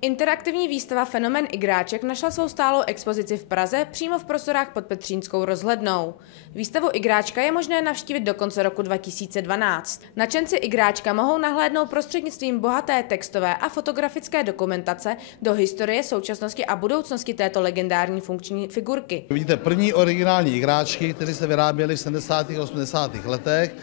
Interaktivní výstava Fenomén igráček našla svou stálou expozici v Praze přímo v prostorách pod Petřínskou rozhlednou. Výstavu igráčka je možné navštívit do konce roku 2012. Nadšenci igráčka mohou nahlédnout prostřednictvím bohaté textové a fotografické dokumentace do historie, současnosti a budoucnosti této legendární funkční figurky. Vidíte první originální igráčky, které se vyráběly v 70. a 80. letech.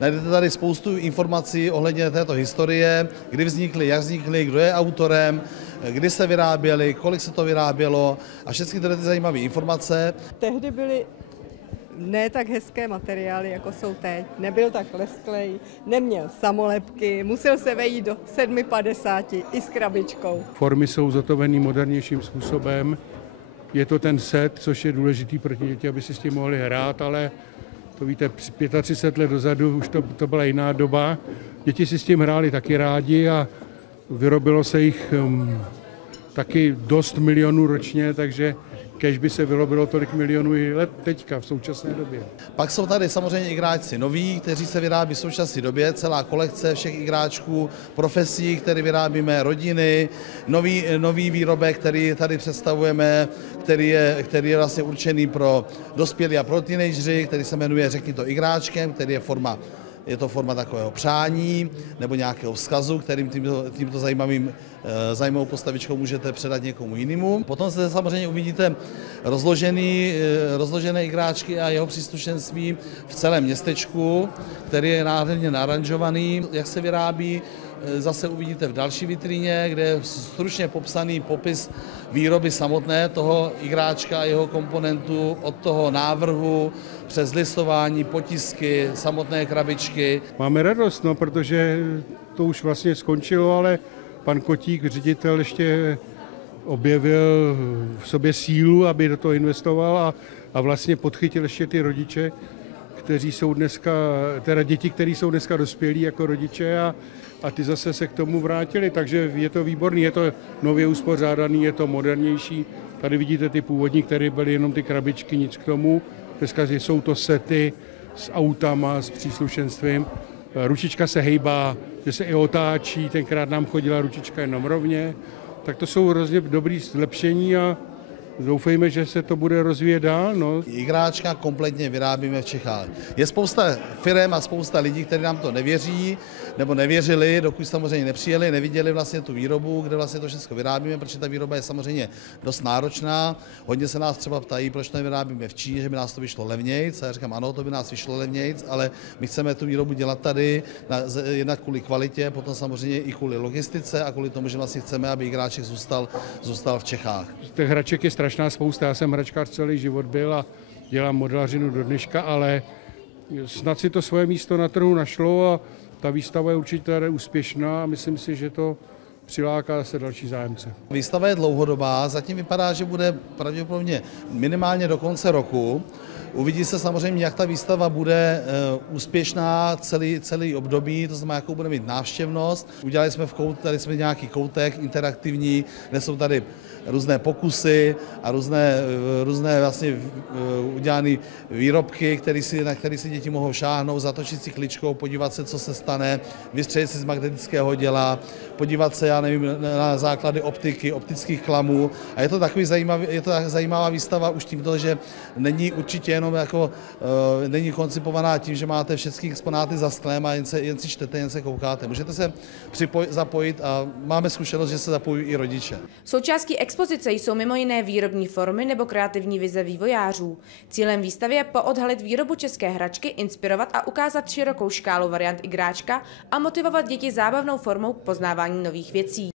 Najdete tady spoustu informací ohledně této historie, kdy vznikly, jak vznikly, kdo je autorem, kdy se vyráběly, kolik se to vyrábělo a všechny tyhle zajímavé informace. Tehdy byly ne tak hezké materiály, jako jsou teď. Nebyl tak lesklej, neměl samolepky, musel se vejít do 7,50 i s krabičkou. Formy jsou zhotoveny modernějším způsobem. Je to ten set, což je důležitý pro děti, aby si s tím mohli hrát, ale to víte, 35 let dozadu už to byla jiná doba. Děti si s tím hráli taky rádi a vyrobilo se jich taky dost milionů ročně, takže kéž by se vyrobilo tolik milionů i let teďka v současné době. Pak jsou tady samozřejmě igráčci noví, kteří se vyrábí v současné době, celá kolekce všech igráčků, profesí, které vyrábíme, rodiny, nový výrobek, který tady představujeme, který je vlastně určený pro dospělé a pro teenagery, který se jmenuje Řekni to igráčkem, který je to forma takového přání nebo nějakého vzkazu, kterým tímto zajímavou postavičkou můžete předat někomu jinému. Potom se samozřejmě uvidíte rozložené igráčky a jeho příslušenství v celém městečku, který je nádherně naranžovaný, jak se vyrábí. Zase uvidíte v další vitríně, kde je stručně popsaný popis výroby samotné toho igráčka a jeho komponentů, od toho návrhu přes listování, potisky, samotné krabičky. Máme radost, protože to už vlastně skončilo, ale pan Kotík, ředitel, ještě objevil v sobě sílu, aby do toho investoval a vlastně podchytil ještě ty rodiče, kteří jsou dneska, teda děti, které jsou dneska dospělí jako rodiče a ty zase se k tomu vrátili, takže je to výborný, je to nově uspořádaný, je to modernější. Tady vidíte ty původní, které byly jenom ty krabičky, nic k tomu. Dneska jsou to sety s autama, s příslušenstvím. Ručička se hejbá, že se i otáčí, tenkrát nám chodila ručička jenom rovně. Tak to jsou hrozně dobrý zlepšení a doufejme, že se to bude rozvíjet dál. Igráčka kompletně vyrábíme v Čechách. Je spousta firem a spousta lidí, kteří nám to nevěří nebo nevěřili, dokud samozřejmě nepřijeli, neviděli vlastně tu výrobu, kde vlastně to všechno vyrábíme, protože ta výroba je samozřejmě dost náročná. Hodně se nás třeba ptají, proč to nevyrábíme v Číně, že by nás to vyšlo levnějc. A já říkám, ano, to by nás vyšlo levnějc, ale my chceme tu výrobu dělat tady, jednak kvůli kvalitě, potom samozřejmě i kvůli logistice a kvůli tomu, že vlastně chceme, aby igráček zůstal v Čechách. Těch hraček je strašná spousta, já jsem hračkář celý život byl a dělám modelařinu do dneška, ale snad si to svoje místo na trhu našlo a ta výstava je určitě úspěšná a myslím si, že to přiláká se další zájemce. Výstava je dlouhodobá, zatím vypadá, že bude pravděpodobně minimálně do konce roku. Uvidí se samozřejmě, jak ta výstava bude úspěšná celý období, to znamená, jakou bude mít návštěvnost. Udělali jsme tady jsme nějaký koutek interaktivní, kde jsou tady různé pokusy a různé vlastně udělané výrobky, na které si děti mohou šáhnout, zatočit si kličkou, podívat se, co se stane, vystřelit si z magnetického děla, podívat se, já nevím, na základy optiky, optických klamů. A je to zajímavá výstava už tímto, že není určitě jenom není koncipovaná tím, že máte všechny exponáty za sklem a jen si čtete, jen se koukáte. Můžete se zapojit a máme zkušenost, že se zapojují i rodiče. Součástí expozice jsou mimo jiné výrobní formy nebo kreativní vize vývojářů. Cílem výstavy je poodhalit výrobu české hračky, inspirovat a ukázat širokou škálu variant igráčka a motivovat děti zábavnou formou k poznávání nových věcí.